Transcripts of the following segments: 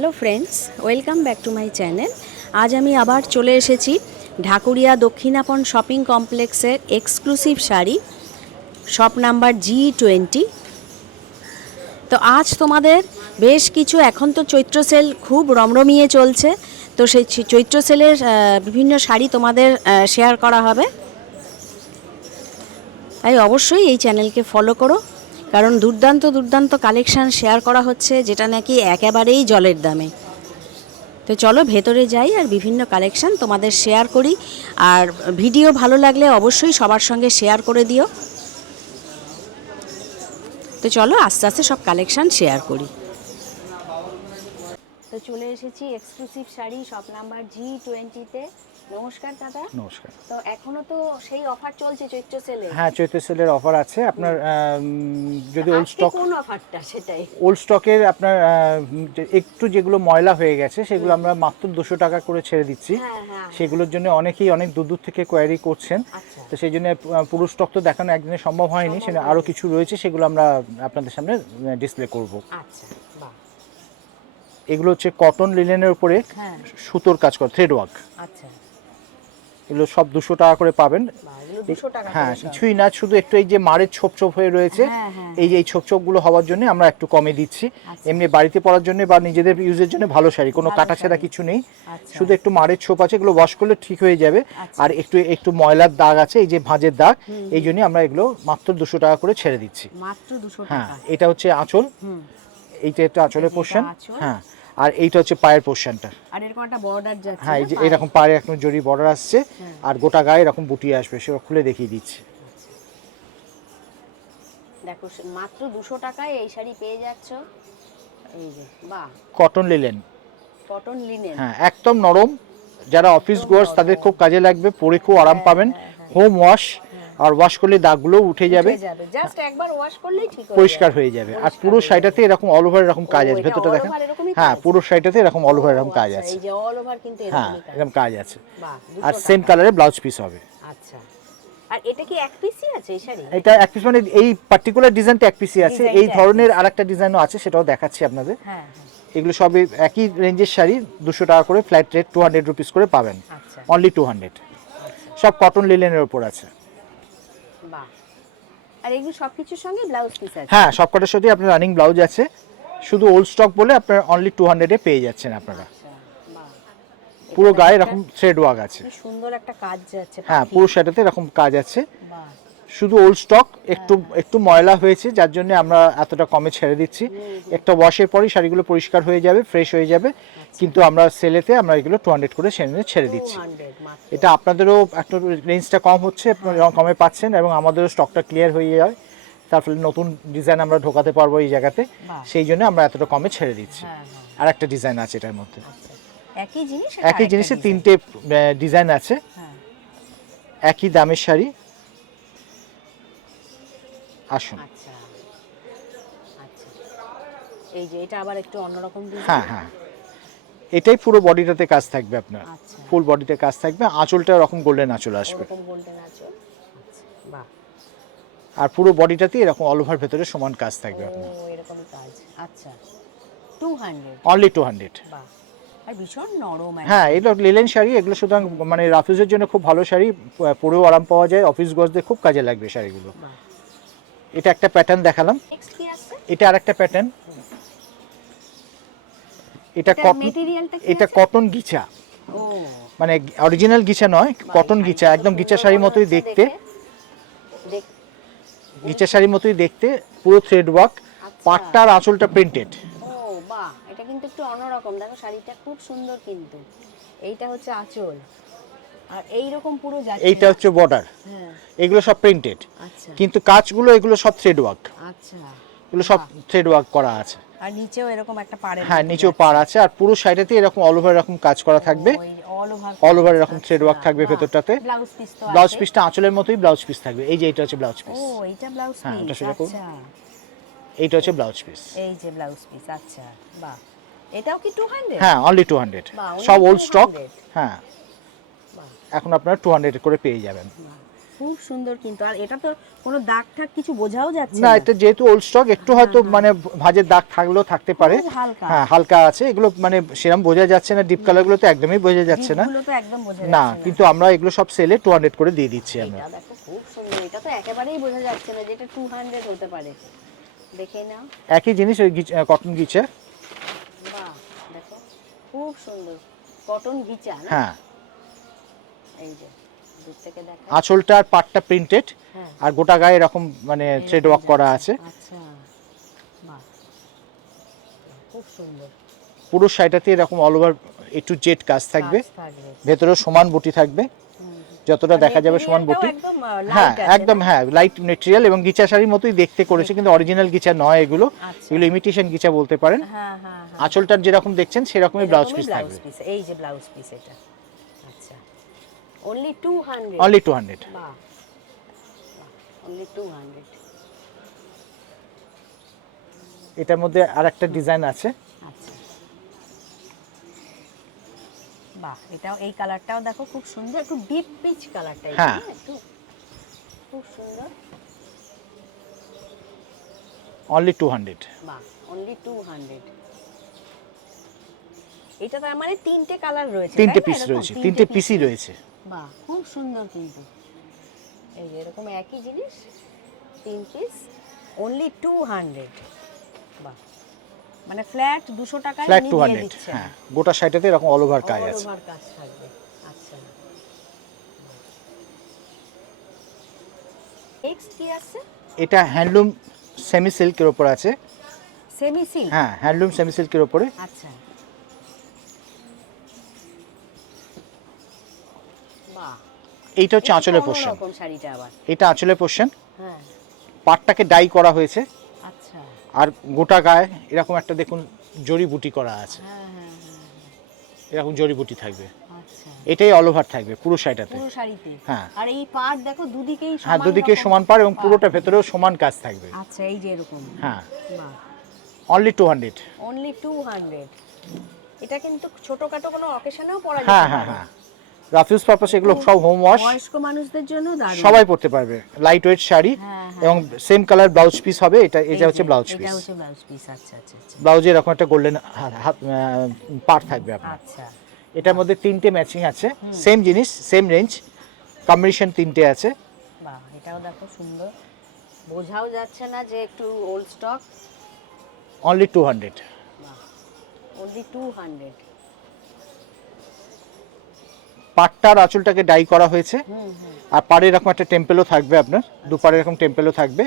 Hello friends, welcome back to my channel. আজ আমি আবার চলে এসেছি ঢাকুরিয়া দক্ষিণাপন শপিং কমপ্লেক্সের exclusive sari shop number G20। তো আজ তোমাদের বেশ কিছু, এখন তো চৈত্র সেল খুব রমরমিয়ে চলছে, তো সেই চৈত্র সেলের বিভিন্ন শাড়ি তোমাদের শেয়ার করা হবে। তাই অবশ্যই এই চ্যানেলকে ফলো করো, কারণ দুর্দান্ত দুর্দান্ত কালেকশান শেয়ার করা হচ্ছে, যেটা নাকি একেবারেই জলের দামে। তো চলো ভেতরে যাই আর বিভিন্ন কালেকশান তোমাদের শেয়ার করি। আর ভিডিও ভালো লাগলে অবশ্যই সবার সঙ্গে শেয়ার করে দিও। তো চলো আস্তে আস্তে সব কালেকশান শেয়ার করি। তো চলে এসেছি এক্সক্লুসিভ শাড়ি শপ নাম্বার G20-তে। নমস্কার দাদা। নমস্কার। তো এখনো তো সেই অফার চলছে চৈত্র সেলে? হ্যাঁ, চৈত্র সেলের অফার আছে আপনার। যদি ওল্ড স্টক, কোন অফারটা সেটাই ওল্ড স্টকের আপনার একটু যেগুলো ময়লা হয়ে গেছে সেগুলো আমরা মাত্র 200 টাকা করে ছেড়ে দিচ্ছি। সেগুলোর জন্য অনেকেই অনেক দূর দূর থেকে কোয়ারি করছেন। তো সেই জন্য পুরো স্টক তো দেখানো একদিনে সম্ভব হয়নি, সেটা আরও কিছু রয়েছে, সেগুলো আমরা আপনাদের সামনে ডিসপ্লে করব। আচ্ছা, বাহ। এগুলো হচ্ছে কটন লিনেনের উপরে সুতোর কাজ করা থ্রেড ওয়ার্ক। আচ্ছা, এগুলো সব 200 টাকা করে পাবেন। হ্যাঁ, কিছুই না, শুধু একটু এই যে মারের ছোপ ছোপ হয়ে রয়েছে, এই ছোপ ছোপগুলো হওয়ার জন্য আমরা একটু কমে দিচ্ছি। এমনি বাড়িতে পরার জন্য বা নিজেদের ইউজের জন্য ভালো শাড়ি, কোনো কাটা ছেঁড়া কিছু নেই, শুধু একটু মারের ছোপ আছে, এগুলো ওয়াশ করলে ঠিক হয়ে যাবে। আর একটু একটু ময়লার দাগ আছে, এই যে ভাঁজের দাগ, এই জন্য আমরা এগুলো মাত্র 200 টাকা করে ছেড়ে দিচ্ছি। মাত্র 200 টাকা। হ্যাঁ, এটা হচ্ছে আঁচল, এইটা একটা আঁচলের পোর্শন। হ্যাঁ, আর এইটা হচ্ছে পায়ের পোর্শনটা। আর এরকম একটা বর্ডার যাচ্ছে। হ্যাঁ, এই যে এরকম পায়ে এখন জরি বর্ডার আসছে, আর গোটা গায়ে এরকম বুটি আসবে, সেটা খুলে দেখিয়ে দিচ্ছি। দেখো মাত্র 200 টাকায় এই শাড়ি পেয়ে যাচ্ছ। এই যে বাহ, কটন লিনেন। কটন লিনেন, হ্যাঁ, একদম নরম, যারা অফিস গোয়ার্স তাদের খুব কাজে লাগবে, পরে খুব আরাম পাবেন। হোম ওয়াশ, আর ওয়াশ করলে দাগগুলো উঠে যাবে, জাস্ট একবার ওয়াশ করলেই ঠিক পরিষ্কার হয়ে যাবে। আর পুরো শাড়িটাতে এরকম অল ওভার এরকম কাজ আছে, ভেতরটা দেখেন। হ্যাঁ, পুরো শাড়িটাতে এরকম অল ওভার এরকম কাজ আছে। এই যে অল ওভার কিন্তু হ্যাঁ, এরকম কাজ আছে। বাহ, আর সেম কালারে ব্লাউজ পিস হবে। আচ্ছা। আর এটা কি এক পিসই আছে এই শাড়ি? এটা এক পিস, মানে এই পার্টিকুলার ডিজাইনটা এক পিসই আছে। এই ধরনের আরেকটা ডিজাইনও আছে, সেটাও দেখাচ্ছি আপনাদের। হ্যাঁ, এগুলো সবই একই রেঞ্জের শাড়ি, 200 টাকা করে ফ্ল্যাট রেট, 200 রুপিস করে পাবেন। অনলি 200। সব কটন লিনেনের উপর আছে। বাহ। আর এগুলো সবকিছুর সঙ্গে ব্লাউজ পিস আছে? হ্যাঁ, সবকটার সাথে আপনার রানিং ব্লাউজ আছে, শুধু ওল্ড স্টক বলে আপনার অনলি 200 এ পেয়ে যাচ্ছেন আপনারা। পুরো গায়ে এরকম থ্রেড ওয়ার্ক আছে, সুন্দর একটা কাজ যাচ্ছে। হ্যাঁ, পুরো শাড়িতে এরকম কাজ আছে। শুধু ওল্ড স্টক একটু একটু ময়লা হয়েছে, যার জন্য আমরা এতটা কমে ছেড়ে দিচ্ছি। একটা ওয়াশের পরই শাড়িগুলো পরিষ্কার হয়ে যাবে, ফ্রেশ হয়ে যাবে। কিন্তু আমরা সেলেতে আমরা এগুলো 200 করে ছেড়ে দিচ্ছি। এটা আপনাদেরও একটা রেঞ্জটা কম হচ্ছে, কমে পাচ্ছেন, এবং আমাদেরও স্টকটা ক্লিয়ার হয়ে যায়, তার ফলে নতুন ডিজাইন আমরা ঢোকাতে পারবো এই জায়গাতে। সেই জন্য আমরা এতটা কমে ছেড়ে দিচ্ছি। আর একটা ডিজাইন আছে এটার মধ্যে, একই জিনিসের 3টে ডিজাইন আছে, একই দামের শাড়ি। আসুন। আচ্ছা, এই যে এটা আবার একটু অন্যরকম ডিজাইন। হ্যাঁ হ্যাঁ, এটাই পুরো বডিটাতে কাজ থাকবে আপনার, ফুল বডিতে কাজ থাকবে। আঁচলটা এরকম গোল্ডেন আঁচল আসবে, গোল্ডেন আঁচল। বাহ। আর পুরো বডিটাতে এরকম অল ওভার ভেতরে সমান কাজ থাকবে আপনার। এরকমই কাজ। আচ্ছা, 200 অনলি 200। বাহ, আর ভীষণ নরম। হ্যাঁ, এগুলো লিনেন শাড়ি, এগুলো সুতরাং মানে রাফিউজের জন্য খুব ভালো শাড়ি, পরেও আরাম পাওয়া যায়, অফিস গোয়ার্সদের খুব কাজে লাগবে শাড়িগুলো। এটা একটা প্যাটার্ন দেখালাম, এটা আরেকটা প্যাটার্ন। এটা কটন, এটা কটন গিচা, মানে অরিজিনাল গিচা নয়, কটন গিচা, একদম গিচা শাড়ির মতোই দেখতে, গিচা শাড়ির মতোই দেখতে, পুরো থ্রেড ওয়ার্ক, পাটটা আর আঁচলটা প্রিন্টেড। ও বাহ, এটা কিন্তু একটু অন্যরকম। দেখো শাড়িটা খুব সুন্দর, কিন্তু এইটা হচ্ছে আঁচল, আর এই রকম পুরো যাচ্ছে, এইটা হচ্ছে বর্ডার। এগুলো সব প্রিন্টেড, কিন্তু কাজগুলো এগুলো সব থ্রেড ওয়ার্ক। আচ্ছা, এগুলো সব থ্রেড ওয়ার্ক করা আছে। আর নিচেও এরকম একটা পাড়ের, হ্যাঁ, নিচেও পাড় আছে, আর পুরো শাড়িতে এরকম অল ওভার এরকম কাজ করা থাকবে, অল ওভার এরকম থ্রেড ওয়ার্ক থাকবে ভেতরটাতে। ব্লাউজ পিসটা আঁচলের মতোই ব্লাউজ পিস থাকবে। এই যে এটা হচ্ছে ব্লাউজ পিস। ও, এইটা ব্লাউজ পিস। হ্যাঁ, এটা সেটা করুন। এইটা হচ্ছে ব্লাউজ পিস। এই যে ব্লাউজ পিস। আচ্ছা, বাহ। এটাও কি 200? হ্যাঁ, অনলি 200। সব ওল্ড স্টক। হ্যাঁ, এখন আপনারা 200 করে পেয়ে যাবেন। খুব সুন্দর কিন্তু, আর এটা তো কোনো দাগ টাগ কিছু বোঝাও যাচ্ছে না, না। এটা যেহেতু ওল্ড স্টক একটু হয়তো মানে ভাঁজের দাগ থাকলেও থাকতে পারে। খুব হালকা। হ্যাঁ, হালকা আছে, এগুলো মানে সেরকম বোঝা যাচ্ছে না। ডিপ কালার গুলো তো একদমই বোঝা যাচ্ছে না। ডিপগুলো তো একদম বোঝা না, যাচ্ছে না। কিন্তু আমরা এগুলো সব সেলে 200 করে দিয়ে দিচ্ছি আমরা। এটা দেখো খুব সুন্দর, এটা তো একেবারেই বোঝা যাচ্ছে না যে এটা 200 হতে পারে। দেখে নাও। একই জিনিস ওই কটন গিচা। বাহ, দেখো খুব সুন্দর কটন গিচা না? হ্যাঁ, এই যে দূর থেকে দেখা। আঁচলটা আর পাটটা প্রিন্টেড, হ্যাঁ। আর গোটা গায়ে এরকম মানে থ্রেড ওয়ার্ক করা আছে। আচ্ছা, বাহ, খুব সুন্দর। পুরো শাড়িটাতে এরকম all over A to Z কাজ থাকবে, ভেতরেও সমান বুটি থাকবে, যতটা দেখা যাবে সমান বুটি। হ্যাঁ, একদম, হ্যাঁ, লাইট মেটেরিয়াল এবং গিচা শাড়ির মতোই দেখতে করেছে, কিন্তু অরিজিনাল গিচা নয় এগুলো। এগুলো ইমিটেশন গিচা বলতে পারেন। হ্যাঁ হ্যাঁ, আঁচলটার যেরকম দেখছেন সেরকমই ব্লাউজ পিস থাকবে। এই যে ব্লাউজ পিস এটা। আচ্ছা, অনলি 200। অনলি 200। বাহ, অনলি 200। এটার মধ্যে আরেকটা ডিজাইন আছে। আচ্ছা, বাহ, এটাও এই কালারটাও দেখো খুব সুন্দর, একটু ডিপ পিচ কালারটা। হ্যাঁ, একটু খুব সুন্দর। অনলি 200। বাহ, অনলি 200। এটা তার মানে তিনটে কালার রয়েছে, তিনটে তাই না? পিস এরকম রয়েছে, তিনটে পিসই রয়েছে। বাহ, খুব সুন্দর কিন্তু। এই যে এরকম একই জিনিস, তিন পিস, অনলি 200। বাহ, মানে ফ্ল্যাট 200 টাকায় ফ্ল্যাট উনি দিয়ে 200। দিচ্ছেন। হ্যাঁ, গোটা শাড়িটাতে এরকম অল ওভার কাজ অল আছে। ওভার কাজ থাকবে। আচ্ছা, নেক্সট কি আছে? এটা হ্যান্ডলুম সেমি সিল্কের উপর আছে। Semi silk? হ্যাঁ, হ্যান্ডলুম সেমি সিল্কের উপরে। আচ্ছা, বাহ, এইটা হচ্ছে আঁচলের পোর্শন। কোন শাড়িটা আবার? এটা আঁচলের পোর্শন। হ্যাঁ, পাটটাকে ডাই করা হয়েছে, আচ্ছা, আর গোটা গায়ে এরকম একটা দেখুন জরি বুটি করা আছে। হ্যাঁ হ্যাঁ, এরকম জরি বুটি থাকবে। আচ্ছা, এটাই অল ওভার থাকবে পুরো শাড়িটাতে। পুরো শাড়িতে? হ্যাঁ। আর এই পাড় দেখো দুদিকেই সমান? হ্যাঁ, দুদিকে সমান পাড় এবং পুরোটা ভেতরেও সমান কাজ থাকবে। আচ্ছা, এই যে এরকম। হ্যাঁ, বাহ, অনলি 200। অনলি 200। এটা কিন্তু ছোটখাটো কোনো অকেশনেও পরা যেতে হ্যাঁ পারে। হ্যাঁ হ্যাঁ, রাফ ইউজ পারপাস এগুলো সব হোম ওয়াশ, বয়স্ক মানুষদের জন্য দারুণ। সবাই পরতে পারবে। লাইট ওয়েট শাড়ি এবং সেম কালার ব্লাউজ পিস হবে। এটা হচ্ছে ব্লাউজ পিস। এটা হচ্ছে ব্লাউজ পিস। আচ্ছা আচ্ছা আচ্ছা, ব্লাউজে এরকম একটা গোল্ডেন পার্ট থাকবে আপনার। আচ্ছা, এটার মধ্যে তিনটে ম্যাচিং আছে, সেম জিনিস সেম রেঞ্জ, কম্বিনেশন তিনটে আছে। বাহ, এটাও দেখো সুন্দর, বোঝাও যাচ্ছে না যে একটু ওল্ড স্টক। অনলি 200। বাহ, অনলি 200। পাটটার আঁচলটাকে ডাই করা হয়েছে, হুম হুম, আর পাড়ে এরকম একটা টেম্পেলও থাকবে আপনার, দুপাড়ে এরকম টেম্পেলও থাকবে,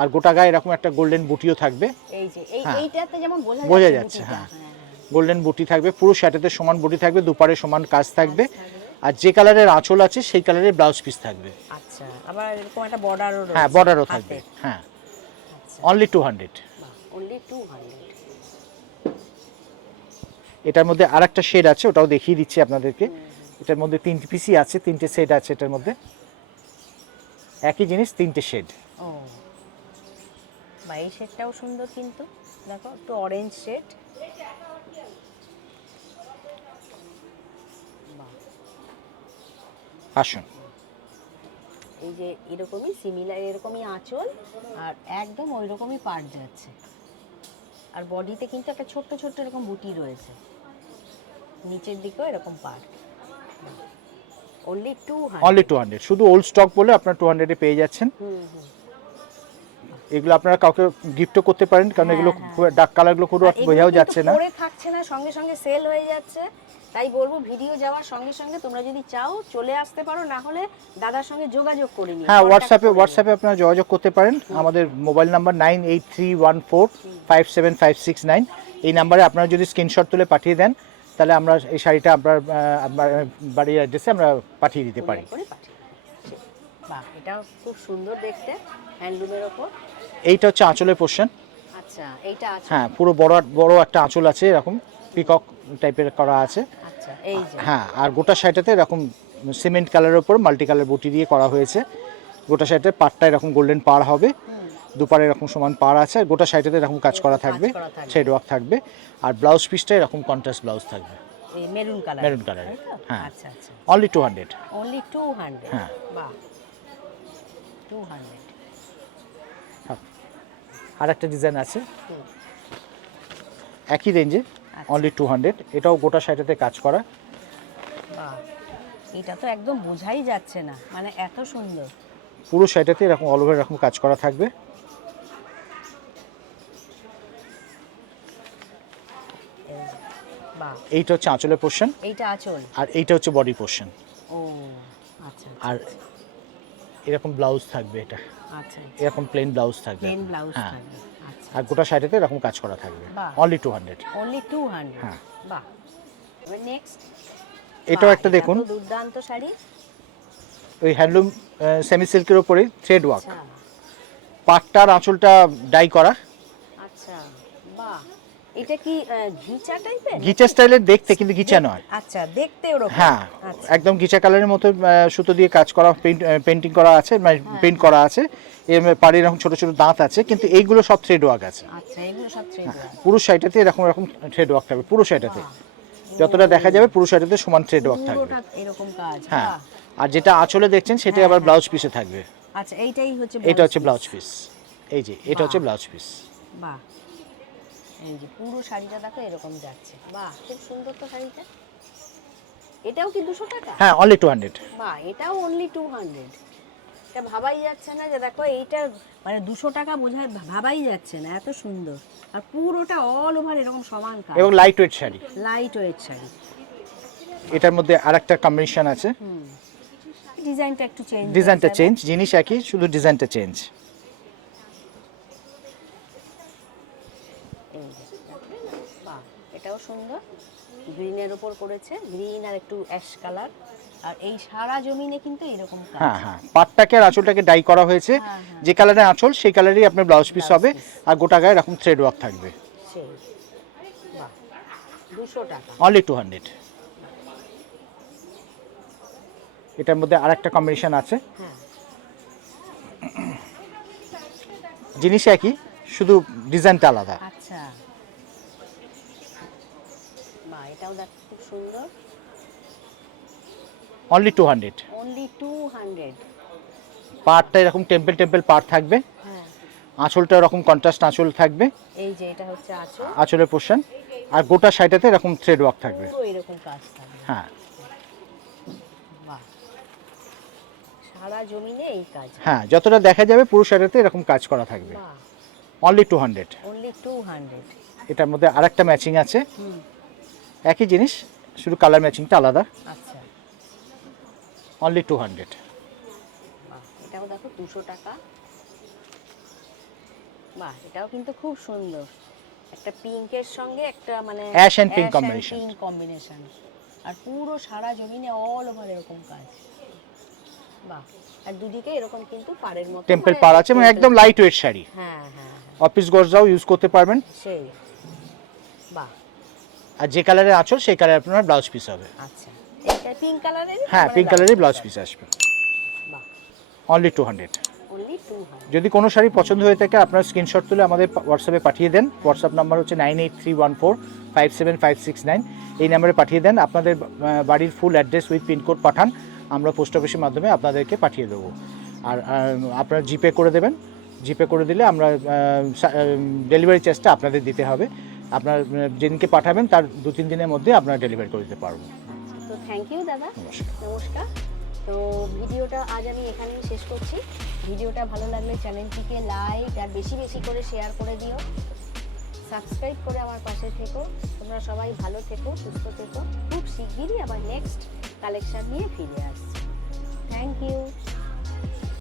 আর গোটা গায়ে এরকম একটা গোল্ডেন বুটিও থাকবে। এই যে হ্যাঁ, এইটাতে যেমন বোঝা বোঝা যাচ্ছে যাচ্ছে। বুটিটা। হ্যাঁ, হ্যাঁ, গোল্ডেন বুটি থাকবে, পুরো শাড়িতে সমান বুটি থাকবে, দুপাড়ে সমান কাজ থাকবে, আর যে কালারের আঁচল আছে সেই কালারের ব্লাউজ পিস থাকবে। আচ্ছা, আবার এরকম একটা বর্ডারও রয়েছে। হ্যাঁ, বর্ডারও হাতে। থাকবে। হ্যাঁ, আচ্ছা, অনলি 200। বাহ, অনলি 200। এটার মধ্যে আরেকটা শেড আছে, ওটাও দেখিয়ে দিচ্ছি আপনাদেরকে। এটার মধ্যে তিনটে পিসই আছে, তিনটে শেড আছে এটার মধ্যে, একই জিনিস তিনটে শেড। ও, বা এই শেডটাও সুন্দর কিন্তু, দেখো একটু অরেঞ্জ শেড। আসুন, এই যে এরকমই সিমিলার, এরকমই আঁচল, আর একদম ওই রকমই পাড় যাচ্ছে, আর বডিতে কিন্তু একটা ছোট্ট ছোট্ট এরকম বুটি রয়েছে, নিচের দিকেও এরকম পাড়। অনলি 200। অনলি 200। শুধু ওল্ড স্টক বলে আপনার 200 এ পেয়ে যাচ্ছেন। এগুলো আপনারা কাউকে গিফটও করতে পারেন, কারণ এগুলো ডার্ক কালারগুলো খুব বোঝাও যাচ্ছে না, পরে থাকছে না, সঙ্গে সঙ্গে সেল হয়ে যাচ্ছে। তাই বলবো ভিডিও যাওয়ার সঙ্গে সঙ্গে তোমরা যদি চাও চলে আসতে পারো, না হলে দাদার সঙ্গে যোগাযোগ করে নিও। হ্যাঁ, হোয়াটসঅ্যাপে আপনারা যোগাযোগ করতে পারেন। আমাদের মোবাইল নাম্বার 9831457569। এই নাম্বারে আপনারা যদি স্ক্রিনশট তুলে পাঠিয়ে দেন, তাহলে আমরা এই শাড়িটা আপনার বাড়ির অ্যাড্রেসে আমরা পাঠিয়ে দিতে পারি। বাহ, এটাও খুব সুন্দর দেখতে, হ্যান্ডলুমের ওপর। এইটা হচ্ছে আঁচলের পোর্শন। আচ্ছা, এইটা আছে। হ্যাঁ, পুরো বড় একটা আঁচল আছে, এরকম পিকক টাইপের করা আছে। আচ্ছা, এই যে। হ্যাঁ, আর গোটা শাড়িটাতে এরকম সিমেন্ট কালারের উপর মাল্টি কালার বুটি দিয়ে করা হয়েছে। গোটা শাড়িতে পাড়টা এরকম গোল্ডেন পাড় হবে, দুপারে এরকম সমান পাড় আছে, আর গোটা শাড়িটাতে এরকম কাজ করা থাকবে, থ্রেড ওয়ার্ক থাকবে, আর ব্লাউজ পিসটা এরকম কন্ট্রাস্ট ব্লাউজ থাকবে, এই মেরুন কালার। মেরুন কালারের। হ্যাঁ, আচ্ছা আচ্ছা, অনলি 200। অনলি 200। হ্যাঁ, বাহ, 200। হ্যাঁ, আর একটা ডিজাইন আছে একই রেঞ্জে, অনলি 200। এটাও গোটা শাড়িতে কাজ করা। বাহ, এটা তো একদম বোঝাই যাচ্ছে না, মানে এত সুন্দর। পুরো শাড়িটাতে এরকম অল ওভার এরকম কাজ করা থাকবে। বাহ, এইটা হচ্ছে আঁচলের পোর্শন, এইটা আঁচল, আর এইটা হচ্ছে বডি পোর্শন। ও আচ্ছা, আর এরকম ব্লাউজ থাকবে, এটা আচ্ছা এরকম প্লেন ব্লাউজ থাকবে। প্লেন ব্লাউজ হ্যাঁ, থাকবে, আচ্ছা। আর গোটা শাড়িতে এরকম কাজ করা থাকবে, বাহ। অনলি 200। অনলি 200। হ্যাঁ। বাহ, এবার নেক্সট এটাও একটা দেখুন, দুর্দান্ত শাড়ি। ওই হ্যান্ডলুম সেমি সিল্কের উপরে থ্রেড ওয়ার্ক, আচ্ছা পাটটার আঁচলটা ডাই করা। আচ্ছা, বাহ, এটা কি ঘিচা টাইপের? গিচা স্টাইলের দেখতে, কিন্তু গিচা নয়। আচ্ছা, দেখতে ওরকম। হ্যাঁ, আচ্ছা, একদম গিচা কালারের মতো সুতো দিয়ে কাজ করা, পেন্টিং করা আছে, মানে পেন্ট করা আছে। এর পাড়ে এরকম ছোট ছোট দাঁত আছে, কিন্তু এইগুলো সব থ্রেড ওয়ার্ক আছে। আচ্ছা, এগুলো সব থ্রেড ওয়ার্ক। পুরো শাড়িটাতে এরকম এরকম থ্রেড ওয়ার্ক থাকবে, পুরো শাড়িটাতে যতটা দেখা যাবে পুরো শাড়িটাতে সমান থ্রেড ওয়ার্ক থাকবে। পুরোটা এরকম কাজ। হ্যাঁ, বাহ। আর যেটা আঁচলে দেখছেন সেটা আবার ব্লাউজ পিসে থাকবে। আচ্ছা, এইটাই হচ্ছে এটা হচ্ছে ব্লাউজ পিস, এই যে এটা হচ্ছে ব্লাউজ পিস। বাহ, এই যে পুরো শাড়িটা দেখো এরকম যাচ্ছে। বাহ, খুব সুন্দর তো শাড়িটা। এটাও কি 200 টাকা? হ্যাঁ, অনলি 200। বাহ, এটাও অনলি 200। এটা ভাবাই যাচ্ছে না যে দেখো এইটা মানে 200 টাকা বোঝায়, ভাবাই যাচ্ছে না, এত সুন্দর। আর পুরোটা অল ওভার এরকম সমান কাজ, এবং light weight sari. Light weight sari. এটার মধ্যে আরেকটা কম্বিনেশন আছে, ডিজাইনটা একটু চেঞ্জ, ডিজাইনটা চেঞ্জ, জিনিস একই, শুধু ডিজাইনটা চেঞ্জ। বাহ, এটাও সুন্দর, গ্রিনের উপর করেছে, গ্রিন আর একটু অ্যাশ কালার। আর এই সারা জমিনে কিন্তু এরকম কাজ। হ্যাঁ হ্যাঁ, পাটটাকে আর আঁচলটাকে ডাই করা হয়েছে, হ্যাঁ, হ্যাঁ। যে কালারের আঁচল সেই কালারই আপনার ব্লাউজ পিস ব্লাউজ হবে, পিস। আর গোটা গায়ে এরকম থ্রেড ওয়ার্ক থাকবে। সেই, বাহ, 200 টাকা। অনলি 200। এটার মধ্যে আরেকটা কম্বিনেশন আছে, হ্যাঁ, জিনিস একই, শুধু ডিজাইনটা আলাদা। আচ্ছা, বাহ, এটাও দেখ খুব সুন্দর, অনলি 200। অনলি 200। পাটটা এরকম টেম্পল টেম্পল পাট থাকবে, হ্যাঁ, আঁচলটা এরকম কন্ট্রাস্ট আঁচল থাকবে, এই যে এটা হচ্ছে আঁচল, আঁচলের পোর্শন, আর গোটা শাড়িটাতে এরকম থ্রেড ওয়ার্ক থাকবে। পুরো এরকম কাজ থাকবে। হ্যাঁ বাহ, সারা জমিনে এই কাজ। হ্যাঁ, যতটা দেখা যাবে পুরো শাড়িতে এরকম কাজ করা থাকবে, বাহ, অনলি 200। অনলি 200। এটার মধ্যে আরেকটা ম্যাচিং আছে, একই জিনিস, শুধু কালার ম্যাচিংটা আলাদা, আচ্ছা, অনলি 200। বাহ, এটাও দেখো 200 টাকা। বাহ, এটাও কিন্তু খুব সুন্দর, একটা পিঙ্কের সঙ্গে একটা মানে Ash and pink combination। Pink combination, আর পুরো সারা জমিনে অল ওভার এরকম কাজ। বাহ, আর দুদিকে এরকম কিন্তু পাড়ের মতো টেম্পল মানে পাড় আছে, এবং temple- একদম লাইট ওয়েট শাড়ি, হ্যাঁ হ্যাঁ, অফিস গজরাও ইউজ করতে পারবেন। সেই, বাহ, আর যে কালারের আঁচল সেই কালার আপনার ব্লাউজ পিস হবে। আচ্ছা, এটা পিঙ্ক কালারের। হ্যাঁ, পিঙ্ক কালারের ব্লাউজ পিস আসবে, বাহ, অনলি 200। অনলি 200। যদি কোনো শাড়ি পছন্দ হয়ে থাকে আপনার স্ক্রিনশট তুলে আমাদের হোয়াটসঅ্যাপে পাঠিয়ে দেন। হোয়াটসঅ্যাপ নাম্বার হচ্ছে 9831457569। এই নাম্বারে পাঠিয়ে দেন, আপনাদের বাড়ির ফুল অ্যাড্রেস উইথ পিনকোড পাঠান, আমরা পোস্ট অফিসের মাধ্যমে আপনাদেরকে পাঠিয়ে দেবো। আর আপনারা জিপে করে দেবেন, জিপে করে দিলে আমরা ডেলিভারি চার্জটা আপনাদের দিতে হবে। আপনার যেদিনকে পাঠাবেন তার 2-3 দিনের মধ্যে আপনারা ডেলিভারি করে দিতে পারবো। তো থ্যাংক ইউ দাদা, নমস্কার। নমস্কার। তো ভিডিওটা আজ আমি এখানেই শেষ করছি। ভিডিওটা ভালো লাগলে চ্যানেলটিকে লাইক আর বেশি বেশি করে শেয়ার করে দিও, সাবস্ক্রাইব করে আমার পাশে থেকো। তোমরা সবাই ভালো থেকো, সুস্থ থেকো। খুব শিগগিরই আবার নেক্সট কালেকশন নিয়ে ফিরে আসছি। Thank you.